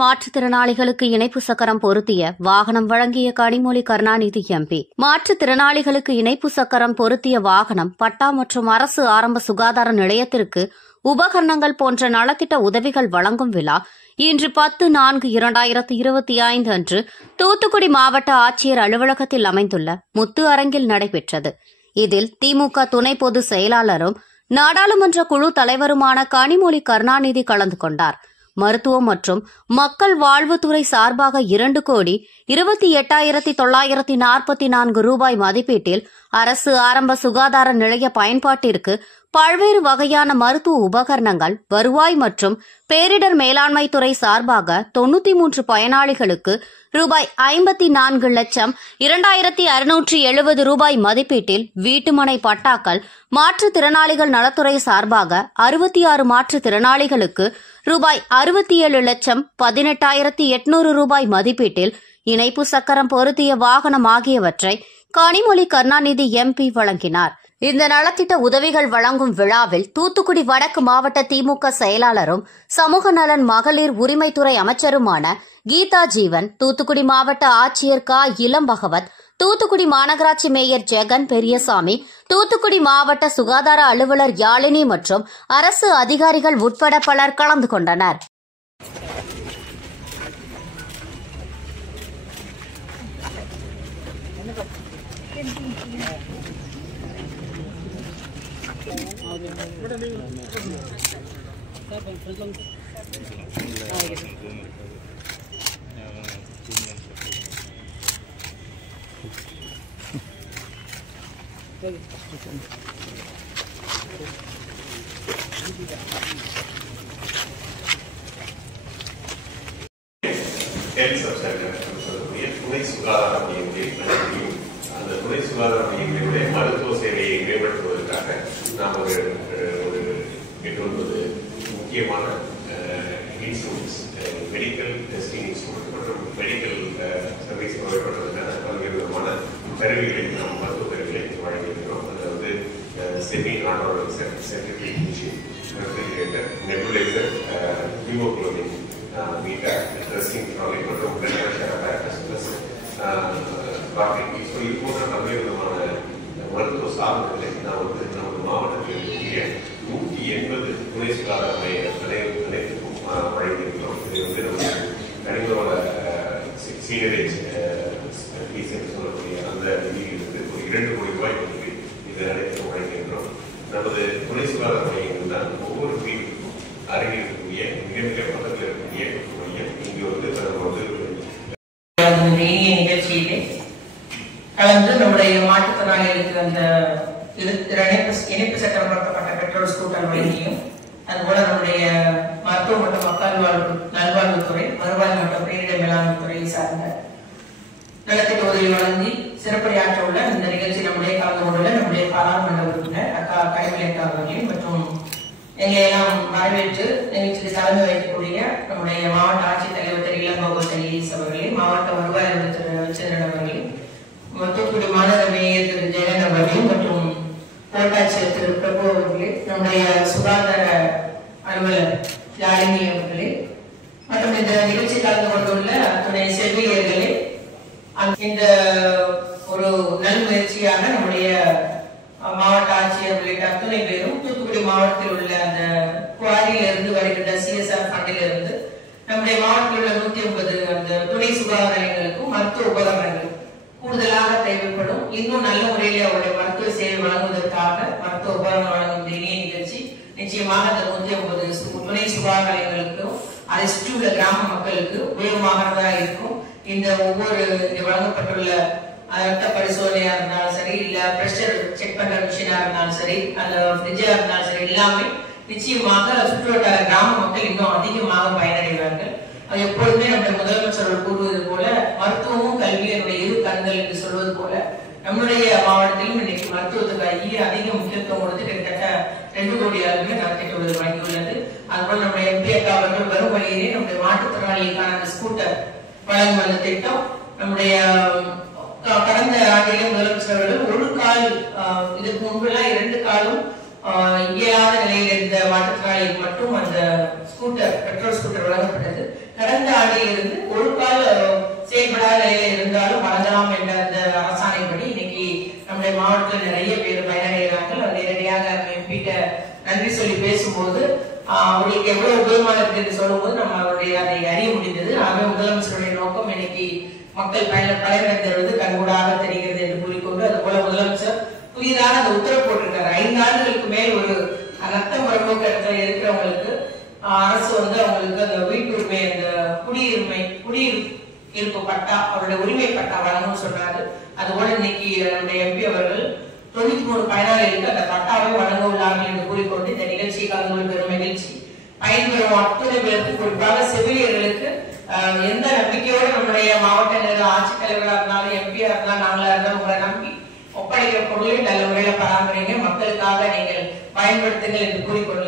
மாற்றுத்திறனாளிகளுக்கு இணைப்பு சக்கரம் பொருத்திய வாகனம் வழங்கிய கனிமொழி கருணாநிதி எம்பி. மாற்றுத்திறனாளிகளுக்கு இணைப்பு சக்கரம் பொருத்திய வாகனம், பட்டா மற்றும் அரசு ஆரம்ப சுகாதார நிலையத்திற்கு உபகரணங்கள் போன்ற நலத்திட்ட உதவிகள் வழங்கும் விழா இன்று 10/4/2025 அன்று தூத்துக்குடி மாவட்ட ஆட்சியர் அலுவலகத்தில் அமைந்துள்ள முத்து அரங்கில் நடைபெற்றது. இதில் திமுக துணை பொதுச் செயலாளரும் நாடாளுமன்ற குழு தலைவருமான கனிமொழி கருணாநிதி கலந்து கொண்டார். மருத்துவம் மற்றும் மக்கள் வாழ்வுத்துறை சார்பாக 2,28,944 ரூபாய் மதிப்பீட்டில் அரசு ஆரம்ப சுகாதார நிலைய பயன்பாட்டிற்கு பல்வேறு வகையான மருத்துவ உபகரணங்கள், வருவாய் மற்றும் பேரிடர் மேலாண்மை துறை சார்பாக 93 பயனாளிகளுக்கு ரூபாய் 54,02,670 ரூபாய் மதிப்பீட்டில் வீட்டுமனை பட்டாக்கள், மாற்றுத்திறனாளிகள் நலத்துறை சார்பாக 66 மாற்றுத்திறனாளிகளுக்கு ரூபாய் 67,18,800 ரூபாய் மதிப்பீட்டில் இணைப்பு சக்கரம் பொருத்திய வாகனம் ஆகியவற்றை கனிமொழி கருணாநிதி எம்பி வழங்கினார். இந்த நலத்திட்ட உதவிகள் வழங்கும் விழாவில் தூத்துக்குடி வடக்கு மாவட்ட திமுக செயலாளரும் சமூக நலன் மகளிர் உரிமைத்துறை அமைச்சருமான கீதா ஜீவன், தூத்துக்குடி மாவட்ட ஆட்சியர் க. இளம் பகவத், தூத்துக்குடி மாநகராட்சி மேயர் ஜெகன் பெரியசாமி, தூத்துக்குடி மாவட்ட சுகாதார அலுவலர் யாழினி மற்றும் அரசு அதிகாரிகள் உட்பட பலர் கலந்து கொண்டனர். துணை சுகாதார மையங்களில் அந்த துணை சுகாதார மையங்களுடைய மருத்துவ சேவையை மேம்படுத்துவதற்காக நாம் ஒரு 8 முக்கியமான இன்ஸ்ட்ருமெண்ட்ஸ், மெடிக்கல் டெஸ்டிங் இன்ஸ்ட்ருமெண்ட் மற்றும் மெடிக்கல் சர்வீஸ் ப்ரொவைட் பண்ணுவதற்கான பல்வேறு விதமான கருவிகளை நாம் மருத்துவ கருவிகளை வழங்கியிருக்கிறோம். அதில் வந்து செமி நானோரல் centrifuge machine, refrigerator, nebulizer, haemoglobin meter, dressing trolley மற்றும் பிளட் ப்ரெஷர் அப்பாரட்டஸ் பிளஸ் ராக்கெட். ஸோ இது போன்ற பல்வேறு விதமான மருத்துவ சாதனங்களை நாம் வந்து நமது மாவட்டத்தில் இருக்கக்கூடிய 180 துணை சுகாதார நிலையத்துக்கும் வழங்கியிருக்கிறோம். இது வந்து நம்ம கனிமோட சீனரேஜ் ஃபீஸ் என்று சொல்லக்கூடிய அந்த நிதியிலிருந்து ஒரு 2 கோடி ரூபாய் மதிப்பில் இது அனைத்தும் வழங்கியிருக்கிறோம். நமது துணை சுகாதார மையங்கள் தான் ஒவ்வொரு வீட்டுக்கும் அருகில் இருக்கக்கூடிய மிக மிக பக்கத்தில் இருக்கக்கூடிய மையம். இங்கு வந்து நம்ம வந்து நிகழ்ச்சியிலே கலந்து நம்முடைய மாற்றுத்திறனாளிகளுக்கு அந்த இணைப்பு சட்டம் நடத்தப்பட்ட பெட்ரோல் ஸ்கூட்டர் வழங்கியும், அதுபோல நம்முடைய மருத்துவ மற்றும் மக்கள் நல்வாழ்வுத்துறை, வருவாய் மற்றும் பேரிடர் மேலாண்மை துறையை சார்ந்த நலத்திட்ட உதவி வழங்கி சிறப்புரையாற்ற உள்ள இந்த நிகழ்ச்சி நம்முடைய கலந்து கொண்டுள்ள நம்முடைய பாராளுமன்ற உறுப்பினர் அக்கா கனிமொழி அவர்களையும் மற்றும் எங்களை எல்லாம் வரவேற்று நிகழ்ச்சிக்கு தலைமை வைக்கக்கூடிய நம்முடைய மாவட்ட ஆட்சித்தலைவர் திரு இளம் பகவத் அவர்களையும், மாவட்ட வருவாய் அமைச்சர் அவர்களையும், தூத்துக்குடி மாநகர மேயர் திரு ஜெகன் அவர்களையும் மற்றும் கோட்டாட்சியர் திரு பிரபு அவர்களே, நம்முடைய சுகாதார அலுவலர் யாழினி அவர்களே மற்றும் இந்த நிகழ்ச்சி கலந்து கொண்டுள்ள துணை செவிலியர்களே, இந்த ஒரு நல் முயற்சியாக நம்முடைய மாவட்ட ஆட்சியர் உள்ளிட்ட அத்துணை பேரும் தூத்துக்குடி மாவட்டத்தில் உள்ள அந்த குவாரியிலிருந்து வருகின்ற CSR ஃபண்டிலிருந்து நம்முடைய மாவட்டத்தில் உள்ள 180 அந்த துணை சுகாதார நிலையங்களுக்கும் மருத்துவ உபகரணங்கள் கூடுதலாக தேவைப்படும். இன்னும் நல்ல முறையில் அவருடைய மருத்துவ சேவை வழங்குவதற்காக மருத்துவ உபகரணம் வழங்கும் இந்த இணைய நிகழ்ச்சி நிச்சயமாக அந்த 150 துணை சுகாதார நிலையங்களுக்கும் அதை சுற்றியுள்ள கிராம மக்களுக்கு உபயோகமாகதாக இருக்கும். இந்த ஒவ்வொரு வழங்கப்பட்டுள்ள ரத்த பரிசோதனையா இருந்தாலும் சரி, இல்ல பிரஷர் செக் பண்ற மிஷினா இருந்தாலும் சரி, அல்ல ஃப்ரிட்ஜா இருந்தாலும் சரி, எல்லாமே நிச்சயமாக சுற்றுவட்டார கிராம மக்கள் இன்னும் அதிகமாக பயனடைவார்கள். அது எப்பொழுதுமே நம்முடைய முதலமைச்சர்கள் கூறுவது போல மருத்துவமும் கல்வியினுடைய இரு கண்கள் என்று சொல்வது போல நம்முடைய மாவட்டத்திலும் இன்னைக்கு மருத்துவத்துக்கு அதிக முக்கியத்துவம் கொடுத்து கிட்டத்தட்ட 2 கோடி அளவில் நலத்திட்ட உதவி வழங்கியுள்ளது. அதுபோல் நம்முடைய MP அக்கா அவர்கள் வரும் வழியிலே நம்முடைய மாற்றுத்திறனாளிகளுக்கான அந்த ஸ்கூட்டர் வழங்கும் அந்த திட்டம் நம்முடைய கடந்த ஆண்டிலே முதலமைச்சர்கள் ஒரு கால், இதுக்கு முன்பெல்லாம் 2 காலும் இயலாத நிலையில் இருந்த மாற்றுத்திறனாளிகளுக்கு மட்டும் அந்த ஸ்கூட்டர் பெட்ரோல் ஸ்கூட்டர் வழங்கப்பட்டது. கடந்த ஆண்டில் இருந்து ஒரு கால் செயல்படாத நிலையில இருந்தாலும் வழங்கலாம் என்ற அந்த அரசாணைப்படி இன்னைக்கு நம்முடைய மாவட்டத்தில் நிறைய பேர் பயனடைகிறார்கள். நேரடியாக எம்பிட்ட நன்றி சொல்லி பேசும்போது அவங்களுக்கு எவ்வளவு உபயோகமாக இருக்கு என்று சொல்லும் போது நம்ம அவருடைய அதை அறிய முடிந்தது. ஆகவே முதலமைச்சருடைய நோக்கம் இன்னைக்கு மக்கள் பயனடைந்தது கண்கூடாக தெரிகிறது என்று கூறிக்கொண்டு, அது போல முதலமைச்சர் புதிதாக அந்த உத்தரவு போட்டிருக்காரு. 5 ஆண்டுகளுக்கு மேல் ஒரு நத்தம் புறம்போக்கு இடத்துல இருக்கிறவங்களுக்கு அரசு அவங்களுக்கு அந்த வீட்டுரிமை, அந்த குடியிருப்பு பட்டா, அவருடைய உரிமை பட்டா வழங்கணும்னு சொன்னாரு. அதுபோல இன்னைக்கு நம்முடைய எம்பி அவர்கள் 93 பயனாளிகளுக்கு அந்த பட்டாவை வழங்க உள்ளார்கள் என்று கூறிக்கொண்டு இந்த நிகழ்ச்சியை கலந்து கொள்ள பெரும் மகிழ்ச்சி. பயன்பெறும் அத்தனை பேருக்கு, குறிப்பாக செவிலியர்களுக்கு எந்த நம்பிக்கையோடு நம்முடைய மாவட்ட ஆட்சித்தலைவர்களா இருந்தாலும் எம்பியா இருந்தாலும் நாங்களா இருந்தாலும் உங்களை நம்பி ஒப்படைக்கிற பொருளை நல்ல முறையில பராமரிங்க, மக்களுக்காக நீங்கள் பயன்படுத்துங்கள் என்று கூறிக்கொண்டு